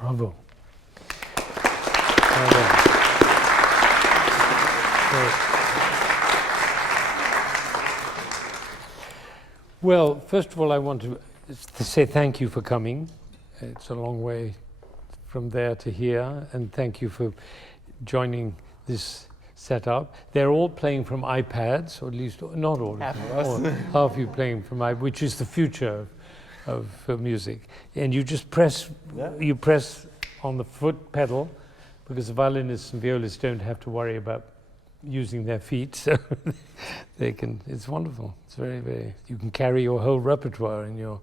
Bravo. Well, first of all, I want to say thank you for coming. It's a long way from there to here, and thank you for joining this setup. They're all playing from iPads, or at least not all half of them, half you playing from iPads, which is the future of music. And you just press, you press on the foot pedal, because the violinists and violists don't have to worry about using their feet, so they can. It's wonderful. It's very, very. You can carry your whole repertoire in your.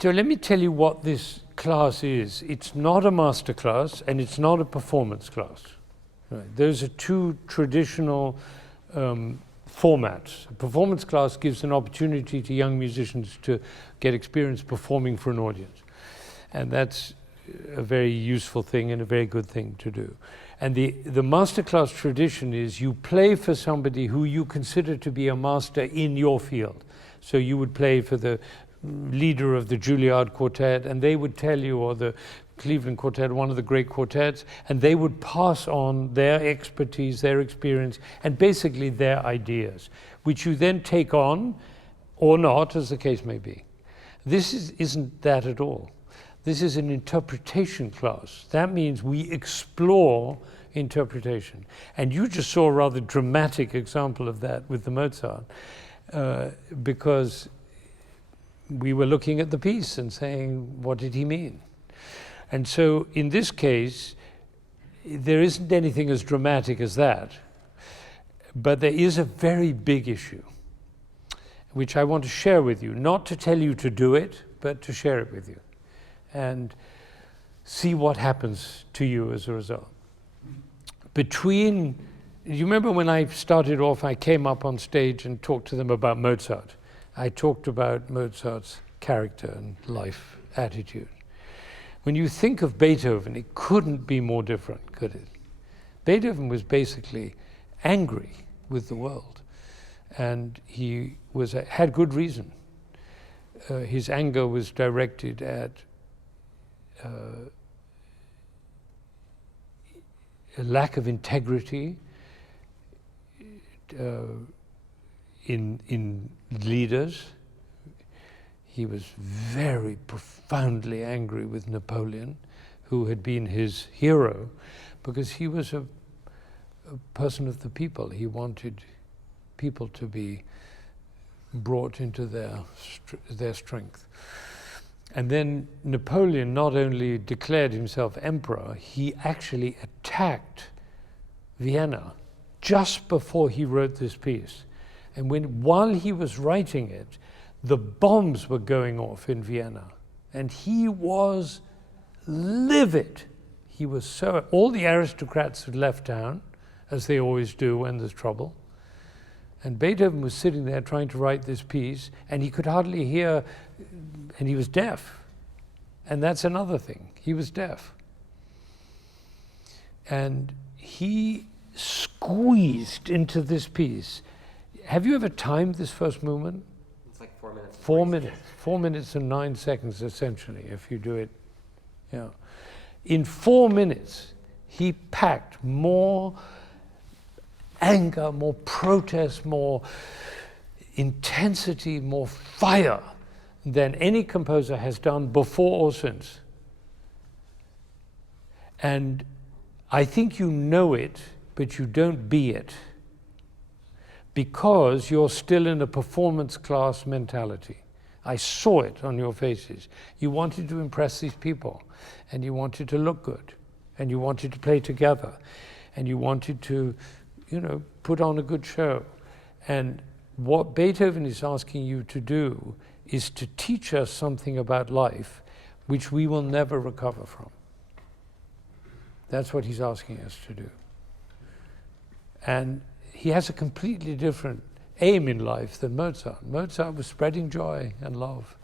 So let me tell you what this class is. It's not a master class, and it's not a performance class. Right. Those are two traditional formats. A performance class gives an opportunity to young musicians to get experience performing for an audience, and that's a very useful thing and a very good thing to do. And the masterclass tradition is you play for somebody who you consider to be a master in your field. So you would play for the leader of the Juilliard Quartet, and they would tell you, or the Cleveland Quartet, one of the great quartets, and they would pass on their expertise, their experience, and basically their ideas, which you then take on, or not, as the case may be. This isn't that at all. This is an interpretation class. That means we explore interpretation. And you just saw a rather dramatic example of that with the Mozart, because we were looking at the piece and saying, what did he mean? And so in this case, there isn't anything as dramatic as that, but there is a very big issue, which I want to share with you, not to tell you to do it, but to share it with you and see what happens to you as a result. You remember when I started off, I came up on stage and talked to them about Mozart. I talked about Mozart's character and life attitude. When you think of Beethoven, it couldn't be more different, could it? Beethoven was basically angry with the world, and he had good reason. His anger was directed at a lack of integrity in leaders. He was very profoundly angry with Napoleon, who had been his hero, because he was a person of the people. He wanted people to be brought into their strength. And then Napoleon not only declared himself emperor, he actually attacked Vienna just before he wrote this piece. And while he was writing it, the bombs were going off in Vienna. And he was livid. He was so... All the aristocrats had left town, as they always do when there's trouble. And Beethoven was sitting there trying to write this piece, and he could hardly hear, and he was deaf. And that's another thing. He was deaf. And he squeezed into this piece. Have you ever timed this first movement? It's like 4 minutes. 4 minutes. 4 minutes and 9 seconds, essentially, if you do it. Yeah. In 4 minutes, he packed more anger, more protest, more intensity, more fire than any composer has done before or since. And I think you know it, but you don't be it, because you're still in a performance class mentality. I saw it on your faces. You wanted to impress these people, and you wanted to look good, and you wanted to play together, and you wanted to, put on a good show. And what Beethoven is asking you to do is to teach us something about life which we will never recover from. That's what he's asking us to do. And he has a completely different aim in life than Mozart. Mozart was spreading joy and love.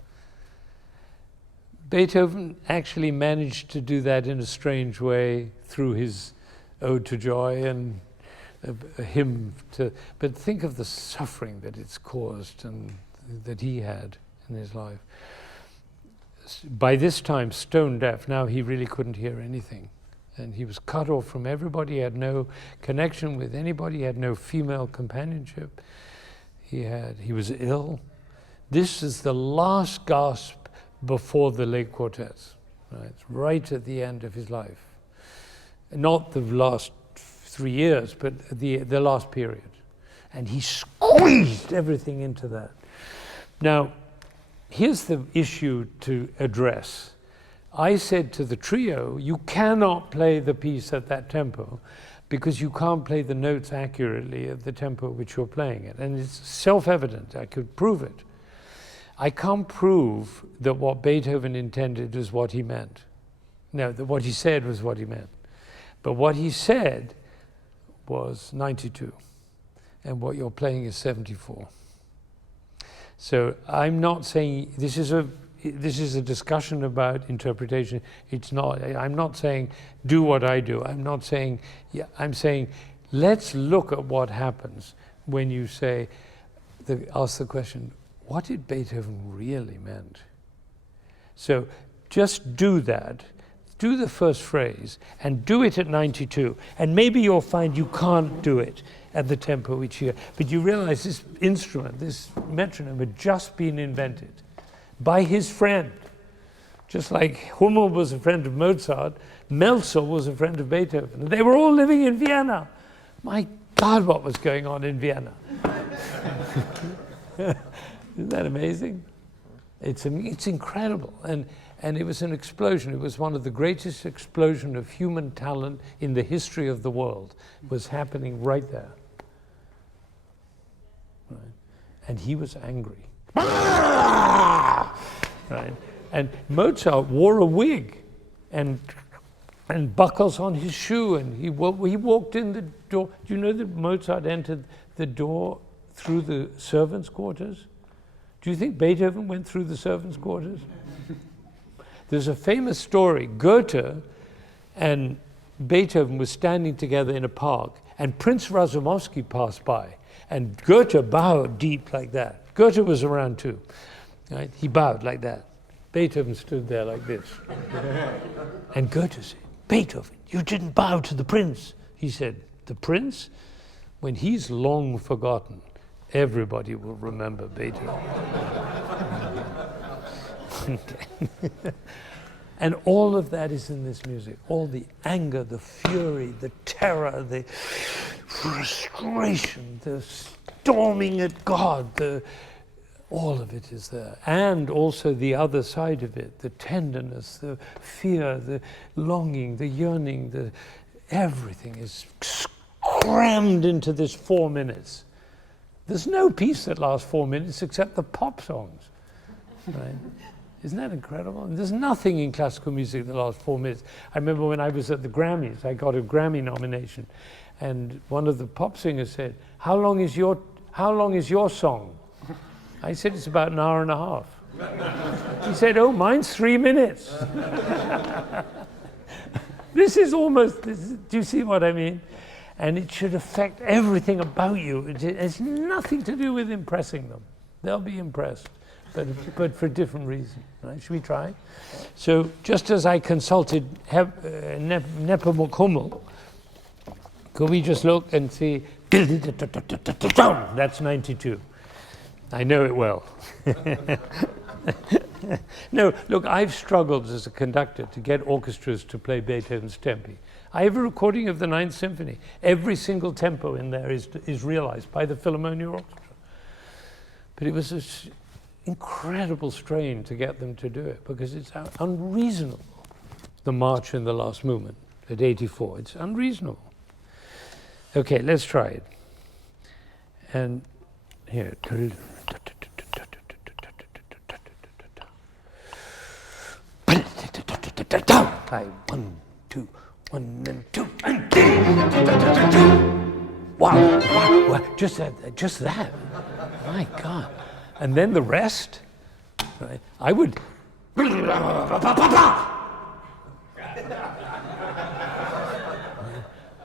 Beethoven actually managed to do that in a strange way through his Ode to Joy and a hymn to, but think of the suffering that it's caused and that he had in his life. By this time, stone deaf, now he really couldn't hear anything. And he was cut off from everybody, he had no connection with anybody, he had no female companionship. He was ill. This is the last gasp before the late quartets, right at the end of his life. Not the last 3 years, but the last period. And he squeezed everything into that. Now, here's the issue to address. I said to the trio, you cannot play the piece at that tempo because you can't play the notes accurately at the tempo which you're playing it. And it's self-evident, I could prove it. I can't prove that what Beethoven intended is what he meant. No, that what he said was what he meant. But what he said was 92, and what you're playing is 74. So I'm not saying this is a discussion about interpretation. It's not. I'm not saying do what I do. I'm not saying. Yeah, I'm saying let's look at what happens when you say, ask the question, what did Beethoven really meant? So just do that. Do the first phrase and do it at 92, and maybe you'll find you can't do it at the tempo each year. But you realize this instrument, this metronome, had just been invented by his friend. Just like Hummel was a friend of Mozart, Melsel was a friend of Beethoven. And they were all living in Vienna. My God, what was going on in Vienna? Isn't that amazing? It's incredible. And it was an explosion. It was one of the greatest explosions of human talent in the history of the world. It was happening right there. Right? And he was angry. Right? And Mozart wore a wig and buckles on his shoe, and he walked in the door. Do you know that Mozart entered the door through the servants' quarters? Do you think Beethoven went through the servants' quarters? There's a famous story. Goethe and Beethoven was standing together in a park, and Prince Razumovsky passed by, and Goethe bowed deep like that. Goethe was around too. Right? He bowed like that. Beethoven stood there like this. And Goethe said, "Beethoven, you didn't bow to the prince." He said, "The prince? When he's long forgotten, everybody will remember Beethoven." And all of that is in this music. All the anger, the fury, the terror, the frustration, the storming at God, all of it is there. And also the other side of it, the tenderness, the fear, the longing, the yearning, everything is crammed into this 4 minutes. There's no piece that lasts 4 minutes except the pop songs, right? Isn't that incredible? There's nothing in classical music that lasts 4 minutes. I remember when I was at the Grammys, I got a Grammy nomination, and one of the pop singers said, how long is your song?" I said, "It's about an hour and a half." He said, "Oh, mine's 3 minutes." This is almost, do you see what I mean? And it should affect everything about you. It has nothing to do with impressing them. They'll be impressed, but for different reasons. Right? Should we try? So just as I consulted Nepomuk Hummel, could we just look and see? That's 92. I know it well. No, look, I've struggled as a conductor to get orchestras to play Beethoven's tempi. I have a recording of the Ninth Symphony. Every single tempo in there is realized by the Philharmonia Orchestra. But it was an incredible strain to get them to do it because it's unreasonable. The march in the last movement at 84, it's unreasonable. Okay, let's try it. And here. One, two, one and two, and wow, just that. My God. And then the rest, right? I would.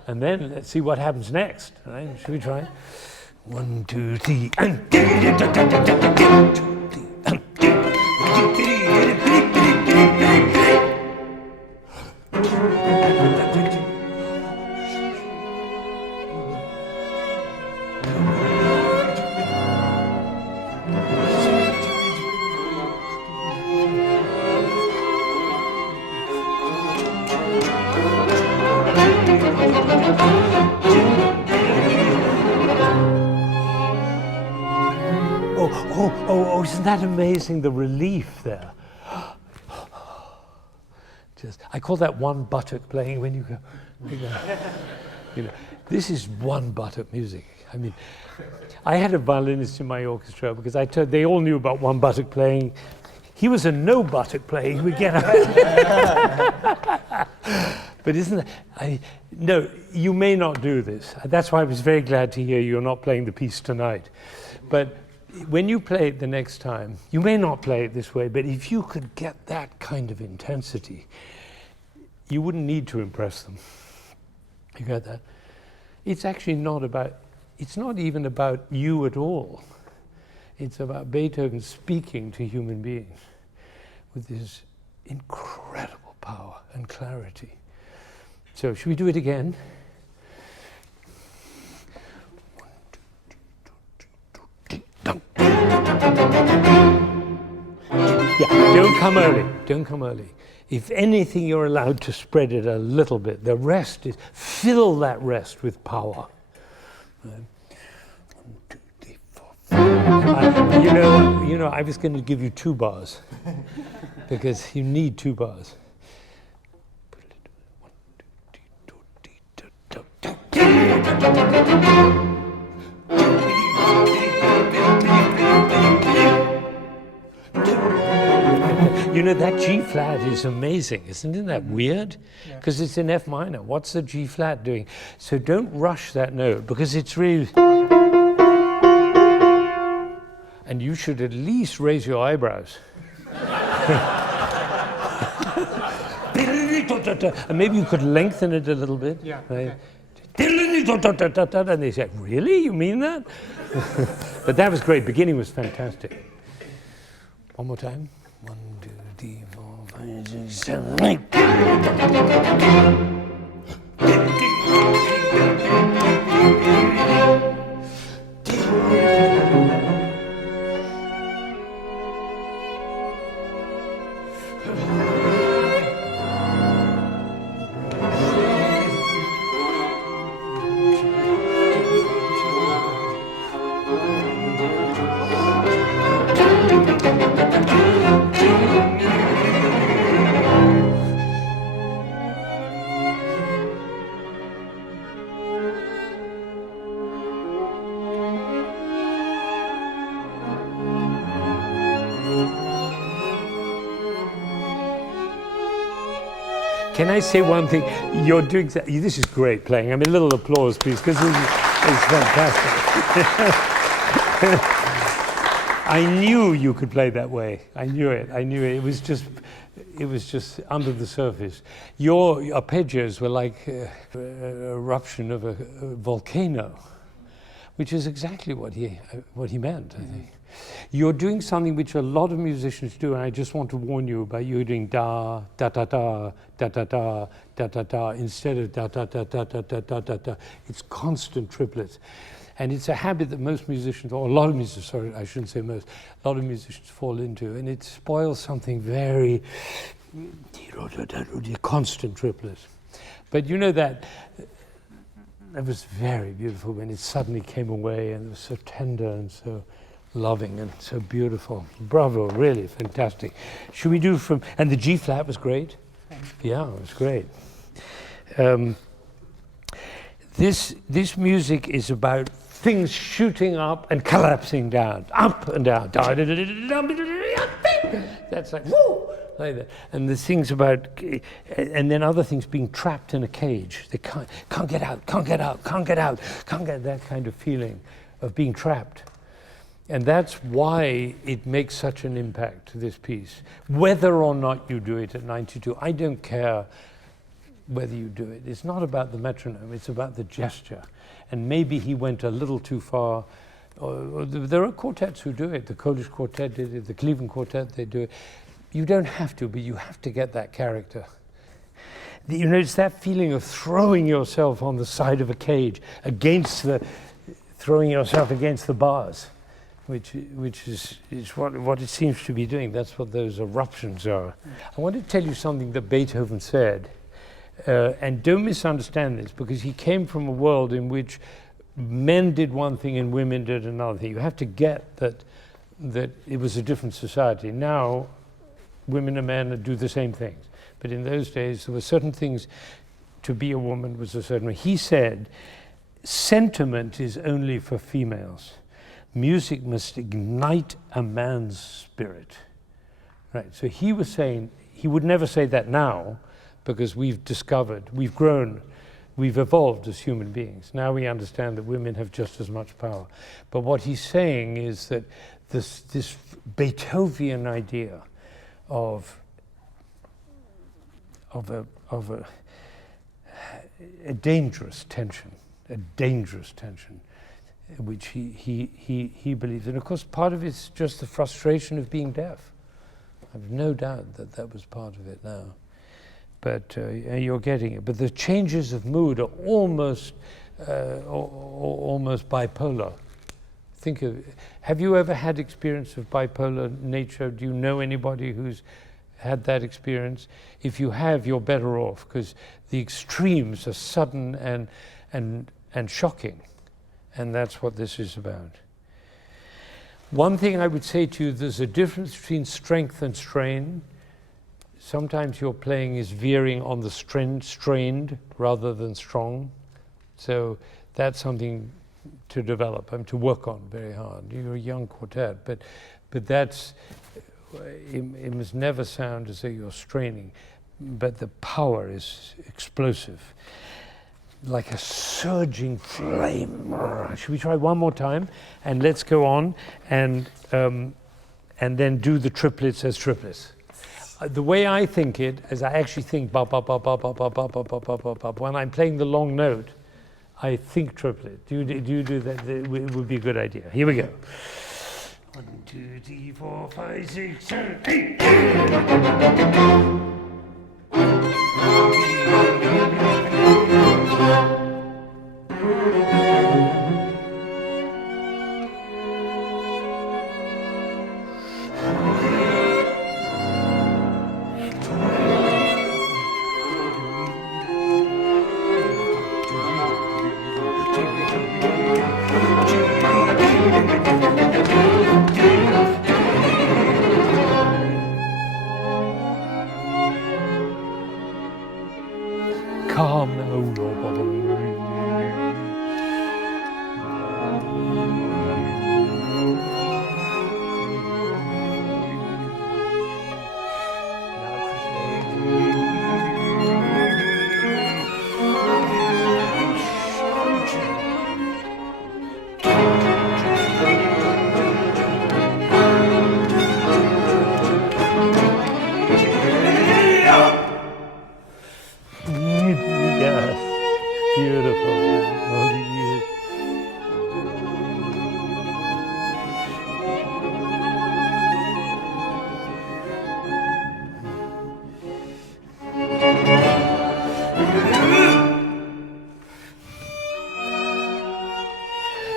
And then let's see what happens next. Right? Should we try? 1, 2, 3, and Oh, isn't that amazing, the relief there? I call that one buttock playing when you go, this is one buttock music. I mean, I had a violinist in my orchestra because they all knew about one buttock playing. He was a no buttock player. He would get up. But isn't that, no, you may not do this. That's why I was very glad to hear you're not playing the piece tonight. But when you play it the next time, you may not play it this way, but if you could get that kind of intensity, you wouldn't need to impress them. You got that? It's actually it's not even about you at all. It's about Beethoven speaking to human beings with this incredible power and clarity. So, should we do it again? Yeah, don't come early. If anything, you're allowed to spread it a little bit. The rest is, fill that rest with power. 1, 2, 3, 4, 5. You know, I was going to give you 2 bars because you need 2 bars. You know, that G flat is amazing, isn't that weird? Because it's in F minor. What's the G flat doing? So don't rush that note because it's really... And you should at least raise your eyebrows. and maybe you could lengthen it a little bit. Yeah. Right? Okay. And they said, really? You mean that? But that was great. Beginning was fantastic. One more time. 1, 2, 3, 4, 5, 6, 7, 8. Can I say one thing? You're doing this is great playing. I mean, a little applause, please, because it's fantastic. I knew you could play that way. I knew it. It was just under the surface. Your arpeggios were like a eruption of a volcano, which is exactly what he meant, I think. You're doing something which a lot of musicians do, and I just want to warn you about you doing da, da, da, da, da, da, da, da, da, da, instead of da, da, da, da, da, da, da, da, da. It's constant triplets. And it's a habit that most musicians, or a lot of musicians, sorry, I shouldn't say most, a lot of musicians fall into, and it spoils something very constant triplets. But you know that was very beautiful when it suddenly came away, and it was so tender and so loving and so beautiful. Bravo, really fantastic. Should we do from, and the G flat was great. Yeah, it was great. This music is about things shooting up and collapsing down, up and down. That's like, woo, like that. And the things about, and then other things being trapped in a cage. They can't get out, can't get that kind of feeling of being trapped. And that's why it makes such an impact, this piece. Whether or not you do it at 92, I don't care whether you do it. It's not about the metronome, it's about the gesture. And maybe he went a little too far. There are quartets who do it. The Polish Quartet did it, the Cleveland Quartet, they do it. You don't have to, but you have to get that character. You know, it's that feeling of throwing yourself on the side of a cage, throwing yourself against the bars. Which is what it seems to be doing. That's what those eruptions are. I want to tell you something that Beethoven said, and don't misunderstand this, because he came from a world in which men did one thing and women did another thing. You have to get that it was a different society. Now, women and men do the same things. But in those days, there were certain things. To be a woman was a certain way. He said, sentiment is only for females. Music must ignite a man's spirit. Right, so he was saying, he would never say that now, because we've discovered, we've grown, we've evolved as human beings. Now we understand that women have just as much power. But what he's saying is that this Beethoven idea of a dangerous tension, which he believes. And of course, part of it's just the frustration of being deaf. I've no doubt that was part of it now. But you're getting it. But the changes of mood are almost bipolar. Think of, have you ever had experience of bipolar nature? Do you know anybody who's had that experience? If you have, you're better off, because the extremes are sudden and shocking. And that's what this is about. One thing I would say to you, there's a difference between strength and strain. Sometimes your playing is veering on the strained rather than strong. So that's something to develop and to work on very hard. You're a young quartet, but that's, it must never sound as though you're straining, but the power is explosive. Like a surging flame. Should we try one more time? And let's go on and then do the triplets as triplets. The way I think it is I actually think ba ba ba ba ba ba ba ba ba ba ba ba. When I'm playing the long note, I think triplet. Do you do that? It would be a good idea. Here we go. 1, 2, 3, 4, 5, 6, 7, 8. Calm now. Yes, beautiful.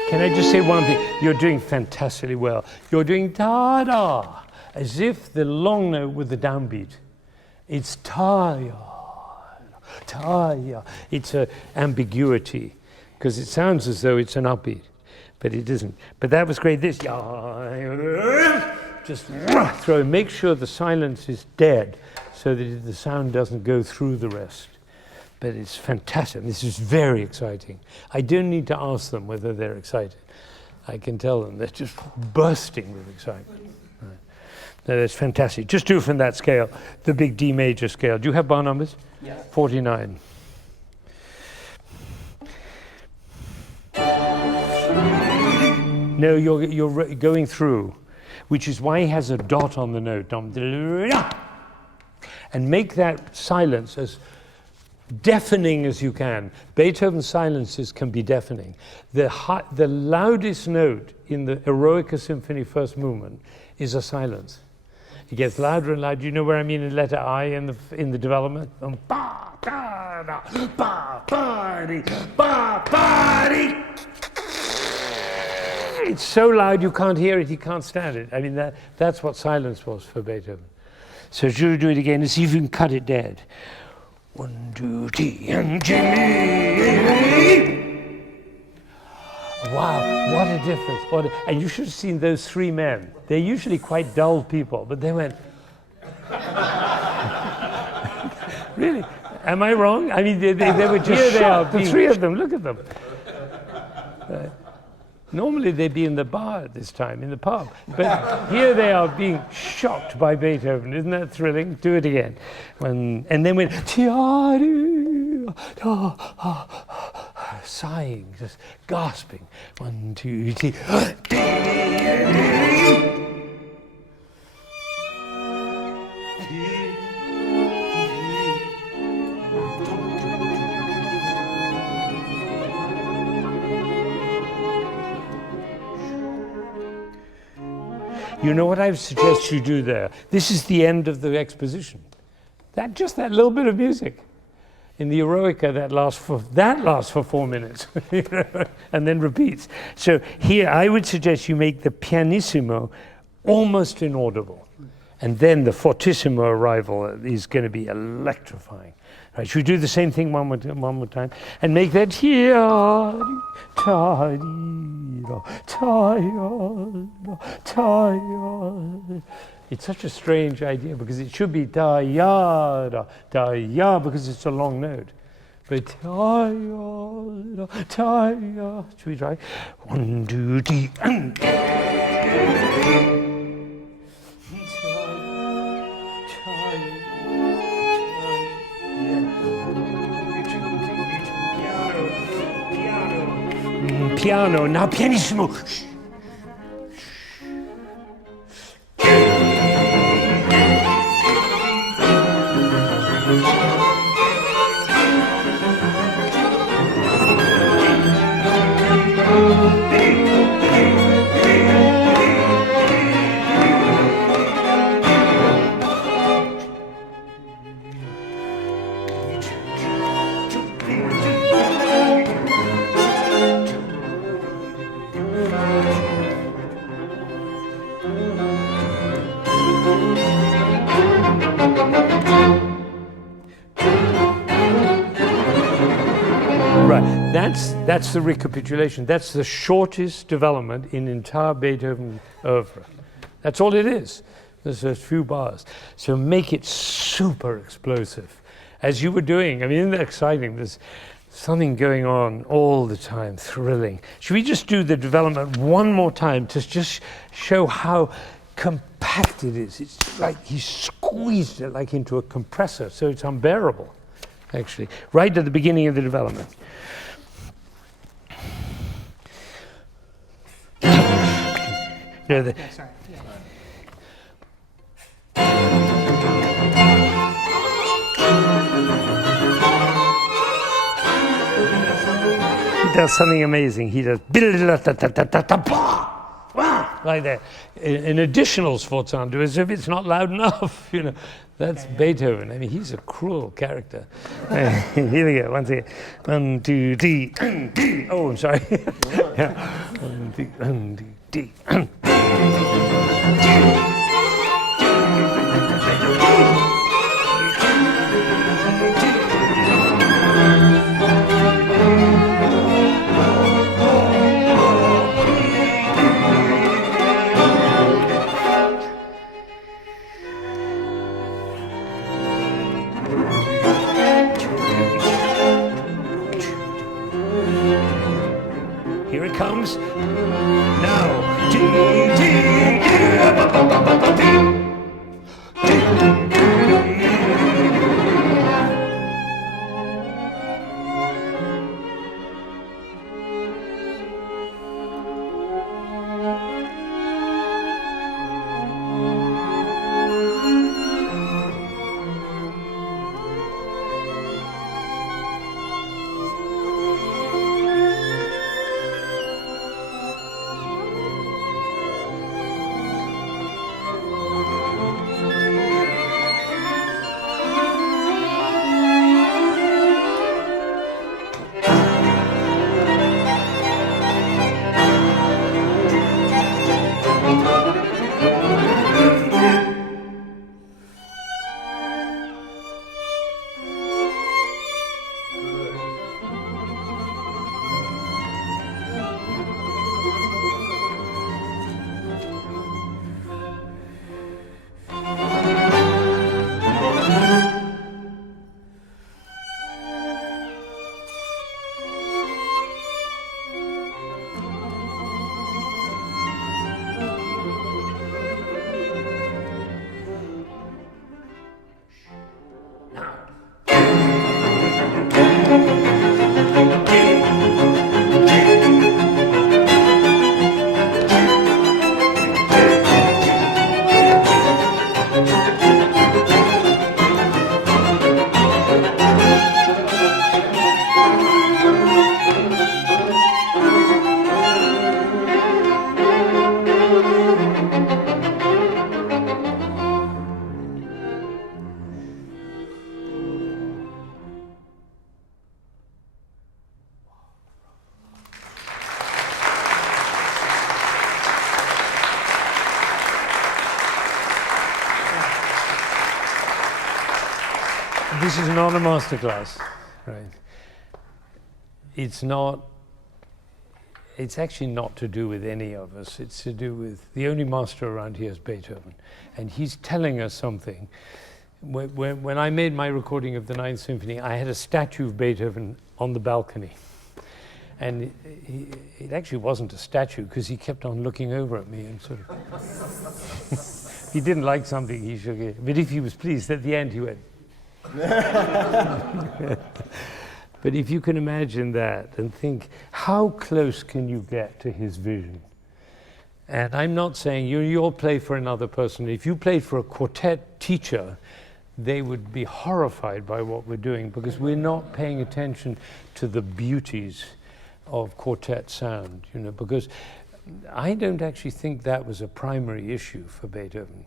Can I just say one thing? You're doing fantastically well. You're doing ta-da, as if the long note with the downbeat. It's ta-ya. Ta-ya. It's an ambiguity, because it sounds as though it's an upbeat, but it isn't. But that was great. This, just throw, make sure the silence is dead, so that the sound doesn't go through the rest. But it's fantastic. This is very exciting. I don't need to ask them whether they're excited. I can tell them they're just bursting with excitement. Right. No, that's fantastic. Just do from that scale, the big D major scale. Do you have bar numbers? Yeah. 49. No, you're going through, which is why he has a dot on the note. And make that silence as deafening as you can. Beethoven's silences can be deafening. The loudest note in the Eroica Symphony first movement is a silence. It gets louder and louder. Do you know where I mean in letter I in the development? It's so loud you can't hear it, you can't stand it. I mean, that's what silence was for Beethoven. So do it again and see if you can cut it dead. 1, 2, 3, and Jimmy! Wow, what a difference. And you should have seen those three men. They're usually quite dull people, but they went... Really? Am I wrong? I mean, they were just shocked. The three of them, look at them. Normally they'd be in the bar at this time, in the pub. But here they are being shocked by Beethoven. Isn't that thrilling? Do it again. And then when sighing, just gasping. 1, 2, 3. You know what I suggest you do there? This is the end of the exposition. Just that little bit of music. In the Eroica, that lasts for 4 minutes, and then repeats. So here, I would suggest you make the pianissimo almost inaudible, and then the fortissimo arrival is going to be electrifying. Right? Should we do the same thing one more time, and make that It's such a strange idea because it should be da-ya, because it's a long note. But ta-ya. Should we try? 1, 2, 3, and piano, now pianissimo. That's the recapitulation. That's the shortest development in entire Beethoven oeuvre. That's all it is. There's a few bars. So make it super explosive, as you were doing. I mean, isn't that exciting? There's something going on all the time, thrilling. Should we just do the development one more time to just show how compact it is? It's like he squeezed it like into a compressor, so it's unbearable, actually, right at the beginning of the development. Sorry. He does something amazing. He does like that. In additional sforzando, as if it's not loud enough. You know, that's Beethoven. I mean, he's a cruel character. Here we go. Once again. 1, 2, 3. Oh, I'm sorry. Yeah. 1, 2, 1, 2, 3. Here it comes. Now. This is not a masterclass, right? It's actually not to do with any of us. It's to do with the only master around here is Beethoven. And he's telling us something. When I made my recording of the Ninth Symphony, I had a statue of Beethoven on the balcony. And it actually wasn't a statue because he kept on looking over at me and sort of, if he didn't like something, he shook it. But if he was pleased, at the end he went. But if you can imagine that and think, how close can you get to his vision? And I'm not saying you'll play for another person. If you played for a quartet teacher, they would be horrified by what we're doing because we're not paying attention to the beauties of quartet sound, you know, because I don't actually think that was a primary issue for Beethoven.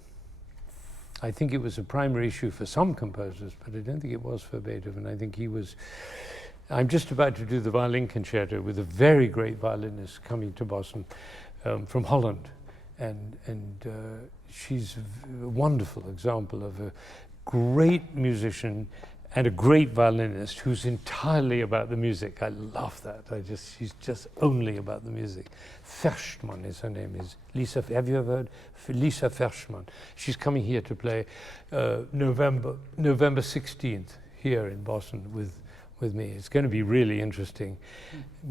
I think it was a primary issue for some composers, but I don't think it was for Beethoven. I think he was... I'm just about to do the violin concerto with a very great violinist coming to Boston from Holland. And she's a wonderful example of a great musician and a great violinist who's entirely about the music. I love that. She's just only about the music. Ferschmann is her name, is Lisa. Have you ever heard Lisa Ferschmann? She's coming here to play November 16th here in Boston with me. It's going to be really interesting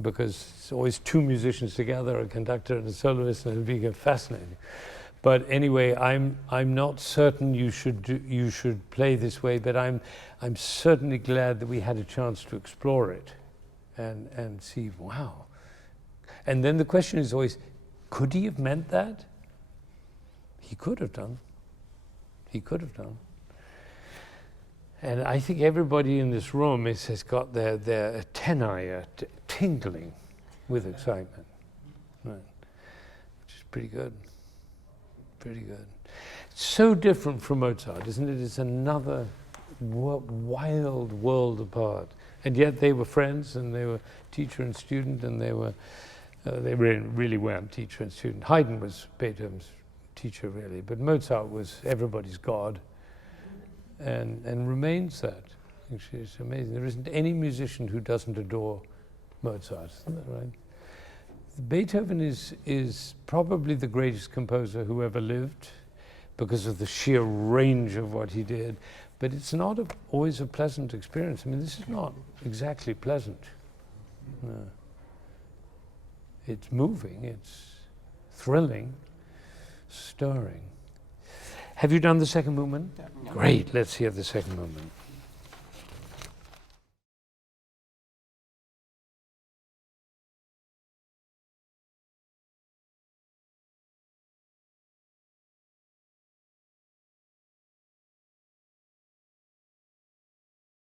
because it's always two musicians together, a conductor and a soloist, and it'll be fascinating. But anyway, I'm not certain you should play this way, but I'm certainly glad that we had a chance to explore it and see, wow. And then the question is always, could he have meant that? He could have done. He could have done. And I think everybody in this room has got their antennae tingling with excitement, right? Which is pretty good. Pretty good. So different from Mozart, isn't it? It's another wild world apart. And yet they were friends, and they were teacher and student, and they really weren't teacher and student. Haydn was Beethoven's teacher, really, but Mozart was everybody's god, and remains that. Actually, it's amazing. There isn't any musician who doesn't adore Mozart, isn't that right? Beethoven is probably the greatest composer who ever lived because of the sheer range of what he did, but it's not always a pleasant experience. I mean, this is not exactly pleasant. No. It's moving, it's thrilling, stirring. Have you done the second movement? Yeah. Great, let's hear the second movement.